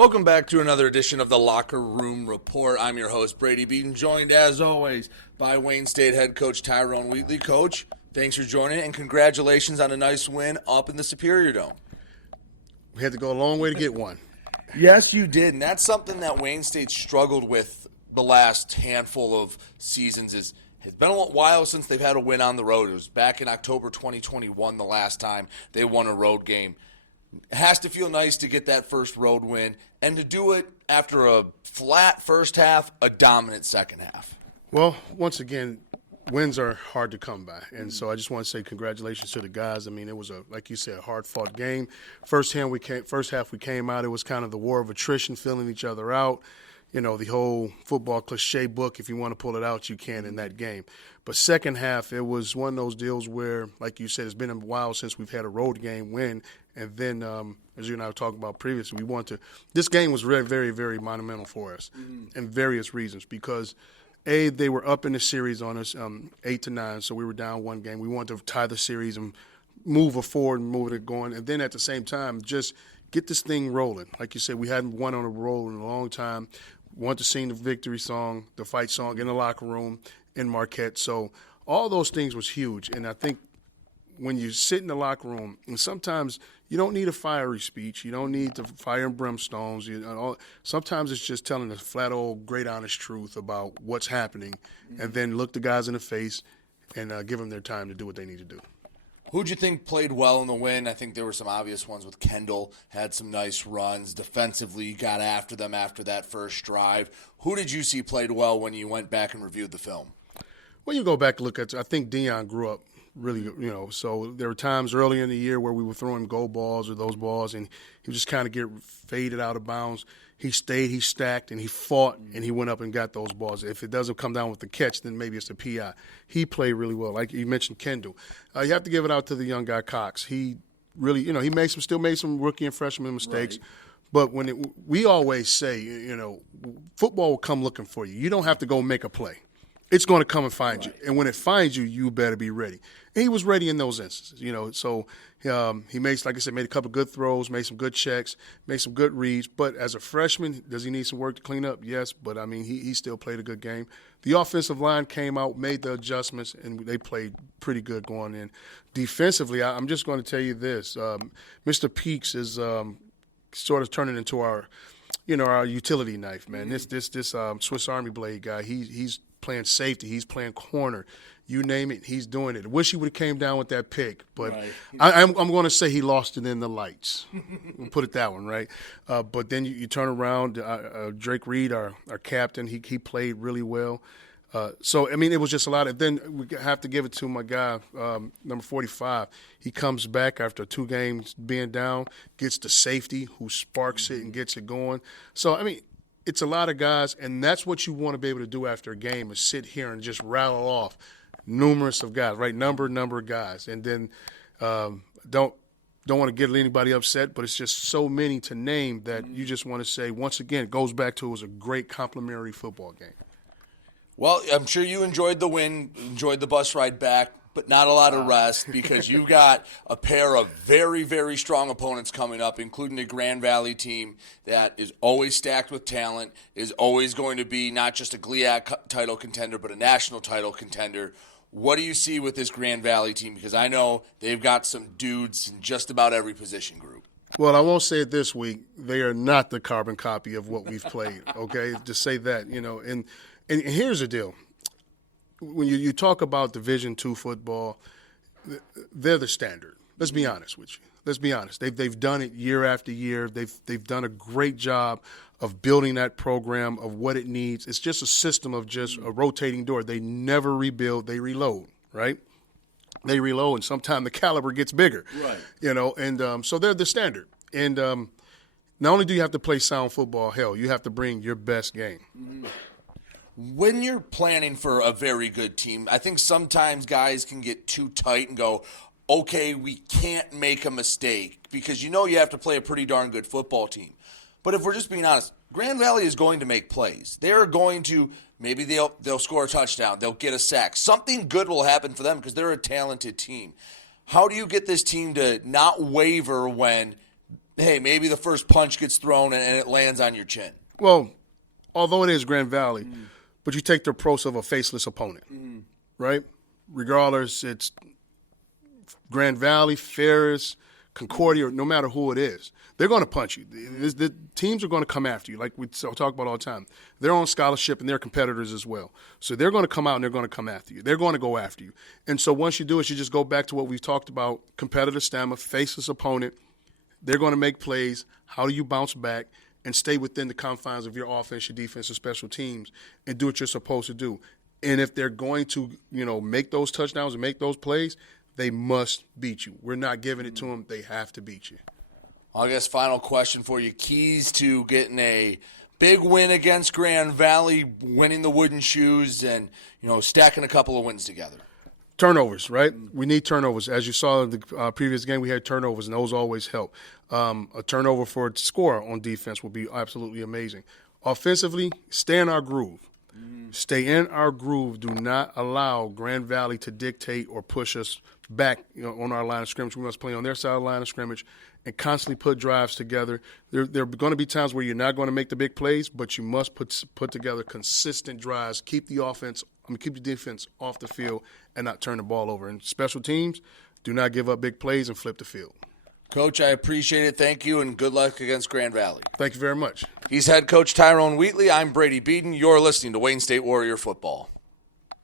Welcome back to another edition of the Locker Room Report. I'm your host, Brady Beedon, joined as always by Wayne State head coach Tyrone Wheatley. Coach, thanks for joining, and congratulations on a nice win up in the Superior Dome. We had to go a long way to get one. Yes, you did, and that's something that Wayne State struggled with the last handful of seasons. It's been a while since they've had a win on the road. It was back in October 2021 the last time they won a road game. It has to feel nice to get that first road win and to do it after a flat first half, a dominant second half. Well, once again, wins are hard to come by, and so I just want to say congratulations to the guys. I mean, it was like you said, a hard-fought game. First half we came out. It was kind of the war of attrition, filling each other out. You know, the whole football cliche book, if you want to pull it out, you can in that game. But second half, it was one of those deals where, like you said, it's been a while since we've had a road game win. And then, as you and I were talking about previously, this game was very, very, very monumental for us in various reasons because, A, they were up in the series on us 8-9, so we were down one game. We wanted to tie the series and move it forward and move it going. And then at the same time, just get this thing rolling. Like you said, we hadn't won on a roll in a long time. Want to sing the victory song, the fight song in the locker room in Marquette. So all those things was huge. And I think when you sit in the locker room, and sometimes you don't need a fiery speech. You don't need the fire and brimstones. Sometimes it's just telling the flat old, great, honest truth about what's happening and then look the guys in the face and give them their time to do what they need to do. Who'd you think played well in the win? I think there were some obvious ones with Kendall, had some nice runs. Defensively, you got after them after that first drive. Who did you see played well when you went back and reviewed the film? Well, you go back and look at, I think Dion grew up really, so there were times early in the year where we were throwing go balls or those balls, and he would just kind of get faded out of bounds. He stayed, he stacked, and he fought, and he went up and got those balls. If it doesn't come down with the catch, then maybe it's a PI. He played really well. Like you mentioned, Kendall. You have to give it out to the young guy, Cox. He really, he still made some rookie and freshman mistakes. Right. But we always say, football will come looking for you. You don't have to go make a play. It's going to come and find you. And when it finds you, you better be ready. And he was ready in those instances, So he made, like I said, made a couple of good throws, made some good checks, made some good reads. But as a freshman, does he need some work to clean up? Yes, but, I mean, he still played a good game. The offensive line came out, made the adjustments, and they played pretty good going in. Defensively, I'm just going to tell you this. Mr. Peaks is sort of turning into our utility knife, man. This Swiss Army blade guy, he's playing safety, he's playing corner, you name it, he's doing it. I wish he would have came down with that pick, but right. I'm going to say he lost it in the lights. We'll put it that one, right? But then you turn around, Drake Reed, our captain, he played really well. So, I mean, it was just a lot. Then we have to give it to my guy, number 45. He comes back after 2 games being down, gets the safety who sparks it and gets it going. So, I mean, it's a lot of guys, and that's what you want to be able to do after a game is sit here and just rattle off numerous of guys, right? Number of guys. And then don't want to get anybody upset, but it's just so many to name that you just want to say, once again, it goes back to it was a great complimentary football game. Well, I'm sure you enjoyed the win, enjoyed the bus ride back, but not a lot of rest because you got a pair of very, very strong opponents coming up, including the Grand Valley team that is always stacked with talent, is always going to be not just a GLIAC title contender, but a national title contender. What do you see with this Grand Valley team? Because I know they've got some dudes in just about every position group. Well, I won't say it this week. They are not the carbon copy of what we've played, okay? Just say that, And here's the deal. When you talk about Division II football, they're the standard. Let's be honest with you. Let's be honest. They've done it year after year. They've done a great job of building that program of what it needs. It's just a system of just a rotating door. They never rebuild. They reload, right? They reload, and sometimes the caliber gets bigger. Right. And so they're the standard. And not only do you have to play sound football, hell, you have to bring your best game. Mm-hmm. When you're planning for a very good team, I think sometimes guys can get too tight and go, okay, we can't make a mistake because you have to play a pretty darn good football team. But if we're just being honest, Grand Valley is going to make plays. They're going to maybe they'll score a touchdown, they'll get a sack. Something good will happen for them because they're a talented team. How do you get this team to not waver when hey, maybe the first punch gets thrown and it lands on your chin. Well, although it is Grand Valley, but you take the approach of a faceless opponent, right? Regardless, it's Grand Valley, Ferris, Concordia, no matter who it is, they're going to punch you. The teams are going to come after you, like we talk about all the time. They're on scholarship and they're competitors as well. So they're going to come out and they're going to come after you. They're going to go after you. And so once you do it, you just go back to what we've talked about, competitive stamina, faceless opponent. They're going to make plays. How do you bounce back and stay within the confines of your offense, your defense, and special teams and do what you're supposed to do? And if they're going to, make those touchdowns and make those plays, they must beat you. We're not giving it to them. They have to beat you. I guess final question for you. Keys to getting a big win against Grand Valley, winning the wooden shoes, and, stacking a couple of wins together. Turnovers, right? We need turnovers. As you saw in the previous game, we had turnovers, and those always help. A turnover for a score on defense would be absolutely amazing. Offensively, stay in our groove. Stay in our groove. Do not allow Grand Valley to dictate or push us back on our line of scrimmage. We must play on their side of the line of scrimmage and constantly put drives together. There are going to be times where you're not going to make the big plays, but you must put together consistent drives. Keep the defense off the field and not turn the ball over. And special teams, do not give up big plays and flip the field. Coach, I appreciate it. Thank you, and good luck against Grand Valley. Thank you very much. He's head coach Tyrone Wheatley. I'm Brady Beedon. You're listening to Wayne State Warrior Football.